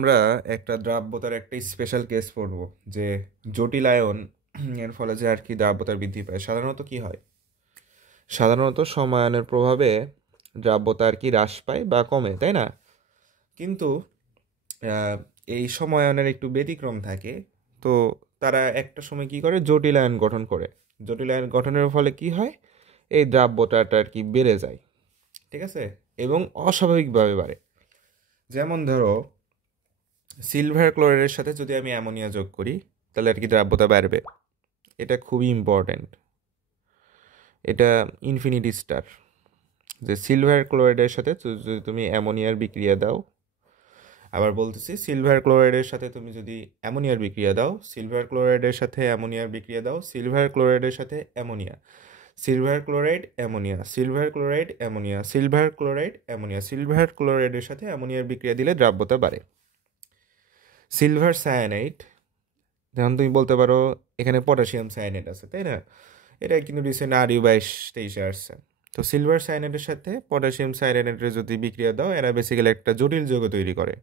আমরা একটা দ্রাব্যতার একটা স্পেশাল কেস পড়ব যে জটিল আয়ন এর ফলে যে আর কি দ্রাব্যতার বৃদ্ধি পায়। সাধারণত কি হয়, সাধারণত সময়ায়নের প্রভাবে দ্রাব্যতা আর কি হ্রাস পায় বা কমে, তাই না? কিন্তু আহ, এই সময়ায়নের একটু ব্যতিক্রম থাকে। তো তারা একটা সময় কি করে, জটিল আয়ন গঠন করে। জটিল আয়ন গঠনের ফলে কি হয়, এই দ্রাব্যতাটা আর কি বেড়ে যায়, ঠিক আছে, এবং অস্বাভাবিকভাবে বাড়ে। যেমন ধরো, সিলভার ক্লোরাইডের সাথে যদি আমি অ্যামোনিয়া যোগ করি, তাহলে আর কি দ্রাব্যতা বাড়বে। এটা খুবই ইম্পর্ট্যান্ট, এটা ইনফিনিটি স্টার। যে সিলভার ক্লোরাইডের সাথে যদি তুমি অ্যামোনিয়ার বিক্রিয়া দাও, আবার বলতেছি, সিলভার ক্লোরাইডের সাথে তুমি যদি অ্যামোনিয়ার বিক্রিয়া দাও, সিলভার ক্লোরাইডের সাথে অ্যামোনিয়ার বিক্রিয়া দাও, সিলভার ক্লোরাইডের সাথে ammonia, silver chloride ammonia, silver chloride ammonia, silver chloride ammonia, silver ক্লোরাইডের সাথে অ্যামোনিয়ার বিক্রিয়া দিলে দ্রাব্যতা বাড়ে। সিলভার সায়ানাইড, যেমন তুমি বলতে পারো এখানে পটাশিয়াম সায়ানাইড আছে, তাই না? এটা কিন্তু রিসেন্ট RU 22-23 আসছে। তো সিলভার সায়ানাইডের সাথে পটাশিয়াম সায়ানাইডের যদি বিক্রিয়া দাও, এরা বেসিক্যালি একটা জটিল যৌগ তৈরি করে।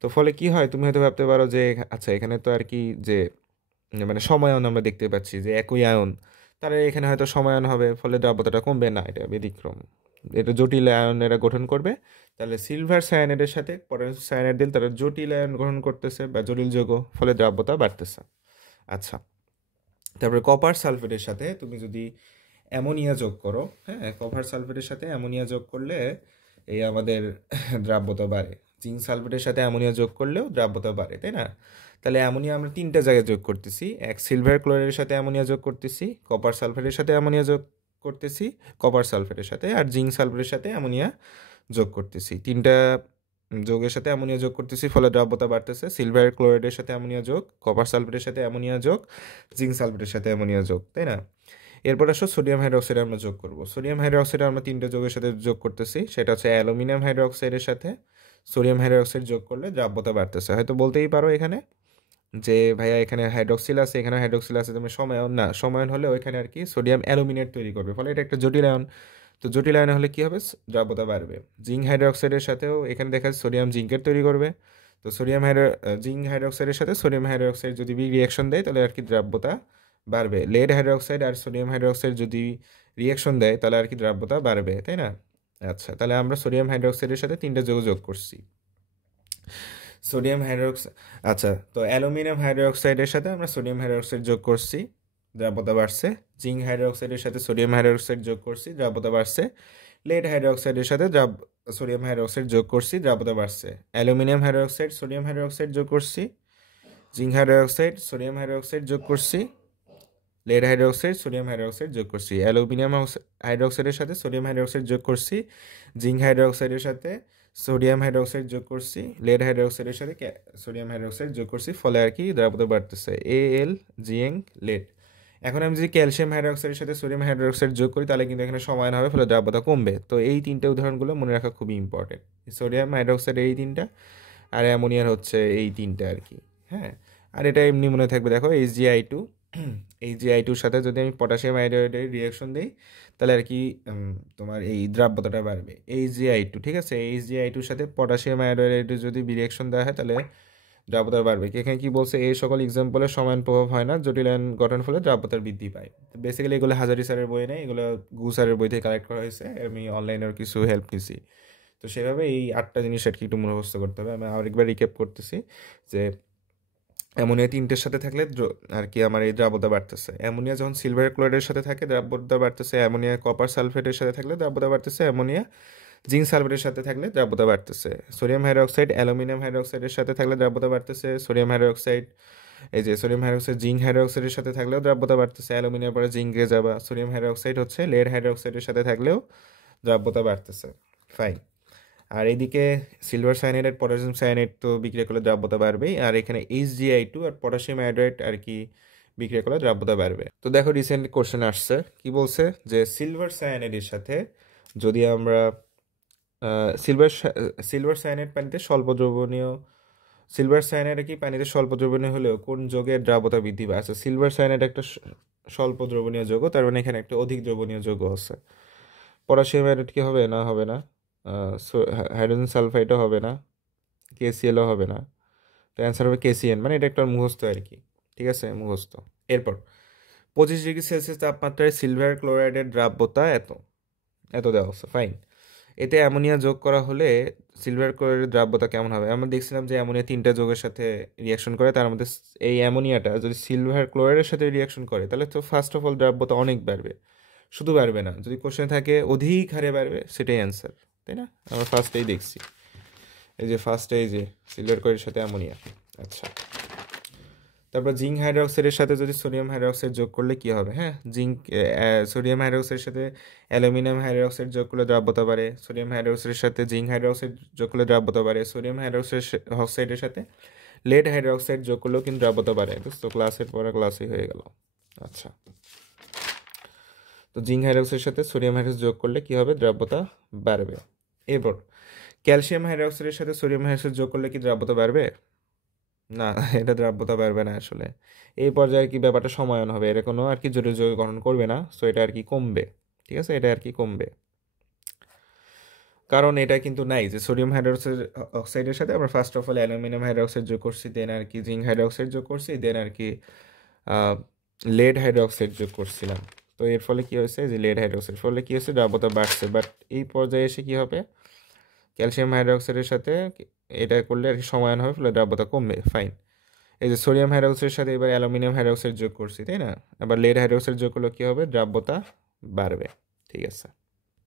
তো ফলে কি হয়, তুমি হয়তো ভাবতে পারো যে আচ্ছা, এখানে তো আর কি যে মানে সমায়ন আমরা দেখতে পাচ্ছি যে একই আয়ন, তারা এখানে হয়তো সমায়ন হবে, ফলে দ্রাব্যতাটা কমবে না। এটা ব্যতিক্রম, এটা জটিল আয়ন এরা গঠন করবে। তাহলে সিলভার সায়ানাইডের সাথে পটাশিয়াম সায়ানাইড দিলে তারা জটিল আয়ন গ্রহণ করতেছে বা জটিল যৌগ, ফলে দ্রাব্যতা বাড়তেছে। আচ্ছা, তারপরে কপার সালফেটের সাথে তুমি যদি অ্যামোনিয়া যোগ করো, হ্যাঁ, কপার সালফেটের সাথে অ্যামোনিয়া যোগ করলে এই আমাদের দ্রাব্যতা বাড়ে। জিঙ্ক সালফেটের সাথে অ্যামোনিয়া যোগ করলেও দ্রাব্যতা বাড়ে, তাই না? তাহলে অ্যামোনিয়া আমরা তিনটা জায়গায় যোগ করতেছি। এক, সিলভার ক্লোরাইডের সাথে অ্যামোনিয়া যোগ করতেছি, কপার সালফেটের সাথে অ্যামোনিয়া যোগ করতেছি, কপার সালফেটের সাথে, আর জিঙ্ক সালফেটের সাথে অ্যামোনিয়া যোগ করতেছি। তিনটা যোগের সাথে অ্যামোনিয়া যোগ করতেছি, ফলে দ্রাব্যতা বাড়তেছে। সিলভার ক্লোরাইডের সাথে অ্যামোনিয়া যোগ, কপার সালফেটের সাথে অ্যামোনিয়া যোগ, জিঙ্ক সালফেটের সাথে অ্যামোনিয়া যোগ, তাই না? এরপর আসো সোডিয়াম হাইড্রোক্সাইড আমরা যোগ করব। সোডিয়াম হাইড্রোক্সাইড আমরা তিনটা যোগের সাথে যোগ করতেছি, সেটা হচ্ছে অ্যালুমিনিয়াম হাইড্রোক্সাইডের সাথে সোডিয়াম হাইড্রোক্সাইড যোগ করলে দ্রাব্যতা বাড়তেছে। হয়তো বলতেই পারো এখানে যে ভাইয়া এখানে হাইড্রোক্সিল আছে, এখানে হাইড্রোক্সিল আছে, তুমি সমায়ন না, সমায়ন হলে ওইখানে আর কি সোডিয়াম অ্যালুমিনেট তৈরি করবে, ফলে এটা একটা জটিল আয়ন। তো জটিল আয়ন হলে কি হবে, দ্রাব্যতা বাড়বে। জিঙ্ক হাইড্রোক্সাইডের সাথেও এখানে দেখা যাচ্ছে সোডিয়াম জিঙ্কের তৈরি করবে। তো জিঙ্ক হাইড্রোক্সাইডের সাথে সোডিয়াম হাইড্রোক্সাইড যদি রিয়াকশন দেয়, তাহলে আর কি দ্রাব্যতা বাড়বে। লেড হাইড্রোক্সাইড আর সোডিয়াম হাইড্রোক্সাইড যদি রিয়াকশন দেয়, তাহলে আর কি দ্রাব্যতা বাড়বে, তাই না? আচ্ছা, তাহলে আমরা সোডিয়াম হাইড্রোক্সাইডের সাথে তিনটা যোগ যোগ করছি। সোডিয়াম হাইড্রোক্সাইড, আচ্ছা, তো অ্যালুমিনিয়াম হাইড্রোক্সাইডের সাথে আমরা সোডিয়াম হাইড্রোক্সাইড যোগ করছি, দ্রাব্যতা বাড়ছে। জিঙ্ক হাইড্রোক্সাইডের সাথে সোডিয়াম হাইড্রোক্সাইড যোগ করছি, দ্রাব্যতা বাড়ছে। লেড হাইড্রোক্সাইডের সাথে সোডিয়াম হাইড্রোক্সাইড যোগ করছি, দ্রাব্যতা বাড়ছে। অ্যালুমিনিয়াম হাইড্রোক্সাইড, সোডিয়াম হাইড্রোক্সাইড যোগ করছি, জিঙ্ক হাইড্রোক্সাইড, সোডিয়াম হাইড্রোক্সাইড যোগ করছি, লেড হাইড্রোক্সাইড, সোডিয়াম হাইড্রোক্সাইড যোগ করছি। অ্যালুমিনিয়াম হাইড্রোক্সাইডের সাথে সোডিয়াম হাইড্রোক্সাইড যোগ করছি, জিঙ্ক হাইড্রোক্সাইডের সাথে সোডিয়াম হাইড্রোক্সাইড যোগ করছি, লেড হাইড্রোক্সাইডের সাথে সোডিয়াম হাইড্রোক্সাইড যোগ করছি, ফলে আর কি দ্রাব্যতা বাড়তেছে। Zinc, lead. এখন আমি যদি ক্যালসিয়াম হাইড্রোক্সাইডের সাথে সোডিয়াম হাইড্রোক্সাইড যোগ করি, তাহলে কিন্তু এখানে সমায়ন হবে, ফলে দ্রাব্যতা কমবে। তো এই তিনটে উদাহরণগুলো মনে রাখা খুবই ইম্পর্টেন্ট। সোডিয়াম হাইড্রোক্সাইড এই তিনটা, আর অ্যামোনিয়ার হচ্ছে এই তিনটা আর কি। হ্যাঁ, আর এটা এমনি মনে থাকবে, দেখো HgI2, HgI2-র সাথে যদি আমি পটাশিয়াম আয়োডাইডের রিয়াকশন দিই, তাহলে আর কি তোমার এই দ্রাব্যতাটা বাড়বে। HgI2, ঠিক আছে, HgI2-র সাথে পটাশিয়াম আয়োডাইডের যদি রিয়াকশন দেওয়া হয়, তাহলে দ্রাব্যতা বাড়বে। এখানে কি বলছে, এই সকল এক্সাম্পলের সমান প্রভাব হয় না, জটিল আয়ন গঠন ফলে দ্রাব্যতার বৃদ্ধি পায়। বেসিক্যালি এগুলো হাজারি স্যারের বই নেই, এগুলো গু স্যারের বই থেকে কালেক্ট করা হয়েছে, আমি অনলাইনের কিছু হেল্প নিছি। তো সেভাবে এই 8টা জিনিস আর কি একটু মুখস্থ করতে হবে। আমি আরেকবার রিক্যাপ করতেছি যে অ্যামোনিয়া তিনটের সাথে থাকলে আর কি আমার এই দ্রাব্যতা বাড়তেছে। অ্যামোনিয়া যখন সিলভার ক্লোরাইডের সাথে থাকে, দ্রাব্যতা বাড়তেছে। অ্যামোনিয়া কপার সালফেটের সাথে থাকলে দ্রাব্যতা বাড়তেছে। অ্যামোনিয়া জিঙ্ক সালফেটের সাথে থাকলে দ্রাব্যতা বাড়তেছে। সোডিয়াম হাইড্রোক্সাইড অ্যালুমিনিয়াম হাইড্রোক্সাইডের সাথে থাকলে দ্রাব্যতা বাড়তেছে। সোডিয়াম হাইড্রোক্সাইড, এই যে সোডিয়াম হাইড্রোক্সাইড জিঙ্ক হাইড্রোক্সাইডের সাথে থাকলেও দ্রাব্যতা বাড়তেছে। অ্যালুমিনিয়াম পরে জিঙ্কে যাবা। সোডিয়াম হাইড্রোক্সাইড হচ্ছে লেড হাইড্রোক্সাইডের সাথে থাকলেও দ্রাব্যতা বাড়তেছে। ফাইন। আর এইদিকে সিলভার সায়ানাইড আর পটাশিয়াম সায়ানাইড তো বিক্রিয়া করলে দ্রাব্যতা বাড়বেই, আর এখানে HgI2 আর পটাশিয়াম আয়োডাইড আর কি বিক্রিয়া করলে দ্রাব্যতা বাড়বে। তো দেখো, রিসেন্ট কোশ্চেন আসছে, কি বলছে যে সিলভার সায়ানাইডের সাথে যদি আমরা সিলভার সিলভার সায়ানাইড পানিতে স্বল্প দ্রবণীয়, সিলভার সায়ানাইড কি পানিতে স্বল্প দ্রবণীয় হলেও কোন যোগের দ্রাব্যতা বৃদ্ধি পায়? আচ্ছা, সিলভার সায়ানাইড একটা স্বল্প দ্রবণীয় যৌগ, তার মানে এখানে একটা অধিক দ্রবণীয় যৌগ আছে। পটাশিয়াম আয়োডাইড কি হবে, না হবে না। হাইড্রোজেন সালফাইডও হবে না। KClও হবে না, তো অ্যান্সার হবে KCl, মানে এটা একটা মুখস্থ আর কি, ঠিক আছে, মুখস্থ। এরপর 25 ডিগ্রি সেলসিয়াস তাপমাত্রায় সিলভার ক্লোরাইডের দ্রাব্যতা এত, এত দেওয়া আছে, ফাইন। এতে অ্যামোনিয়া যোগ করা হলে সিলভার ক্লোরাইডের দ্রাব্যতা কেমন হবে? আমরা দেখছিলাম যে অ্যামোনিয়া 3টা যোগের সাথে রিয়াকশন করে, তার মধ্যে এই অ্যামোনিয়াটা যদি সিলভার ক্লোরাইডের সাথে রিয়াকশন করে তাহলে তো ফার্স্ট অফ অল দ্রাব্যতা অনেক বাড়বে, শুধু বাড়বে না, যদি কোশ্চেন থাকে অধিক হারে বাড়বে, সেটাই অ্যান্সার, তাই না? আমরা ফার্স্টেই দেখছি, এই যে ফার্স্টে এই যে সিলভার ক্লোরাইডের সাথে অ্যামোনিয়া। আচ্ছা, তারপর জিঙ্ক হাইড্রোক্সাইডের সাথে যদি সোডিয়াম হাইড্রোক্সাইড যোগ করলে কি হবে? হ্যাঁ, সোডিয়াম হাইড্রোক্সাইডের সাথে অ্যালুমিনিয়াম হাইড্রোক্সাইড যোগ করলে দ্রাব্যতা বাড়ে, সোডিয়াম হাইড্রোক্সাইডের সাথে জিঙ্ক হাইড্রোক্সাইড যোগ করলে দ্রাব্যতা বাড়ে, সোডিয়াম হাইড্রোক্সাইডের সাথে লেড হাইড্রোক্সাইড যোগ করলেও কিন্তু দ্রাব্যতা বাড়ে। তো ক্লাসের পরে ক্লাসই হয়ে গেল। আচ্ছা, তো জিঙ্ক হাইড্রোক্সাইডের সাথে সোডিয়াম হাইড্রোক্সাইড যোগ করলে কি হবে? দ্রাব্যতা বাড়বে। এরপর ক্যালসিয়াম হাইড্রোক্সাইডের সাথে সোডিয়াম হাইড্রোক্সাইড যোগ করলে কি দ্রাব্যতা বাড়বে? না, এটা দ্রাব্যতা বাড়বে না আসলে। এই পর্যায়ে কি ব্যাপারটা সমায়ন হবে, এটা কোনো আর কি জটিল যৌগ গঠন করবে না, সো এটা আর কি কমবে, ঠিক আছে, এটা আর কি কমবে, কারণ এটা কিন্তু নাই যে সোডিয়াম হাইড্রোক্সাইড অক্সাইডের সাথে আমরা first of all aluminium hydroxide যোগ করছি, দেন আর কি জিঙ্ক হাইড্রোক্সাইড যোগ করছি, দেন আর কি লেড হাইড্রোক্সাইড যোগ করছিলাম। তো এর ফলে কি হয়েছে, যে লেড হাইড্রোক্সাইড ফলে কি হয়েছে, দ্রাব্যতা বাড়ছে, বাট এই পর্যায়ে এসে কি হবে, ক্যালসিয়াম হাইড্রোক্সাইডের সাথে এটা করলে আর কি সমায়ন হবে, ফলে দ্রাব্যতা কমবে, ফাইন। এই যে সোডিয়াম হাইড্রোক্সাইডের সাথে এবার অ্যালুমিনিয়াম হাইড্রোক্সাইড যোগ করছি, তাই না? আবার লেড হাইড্রোক্সাইড যোগ করলে কী হবে, দ্রাব্যতা বাড়বে, ঠিক আছে।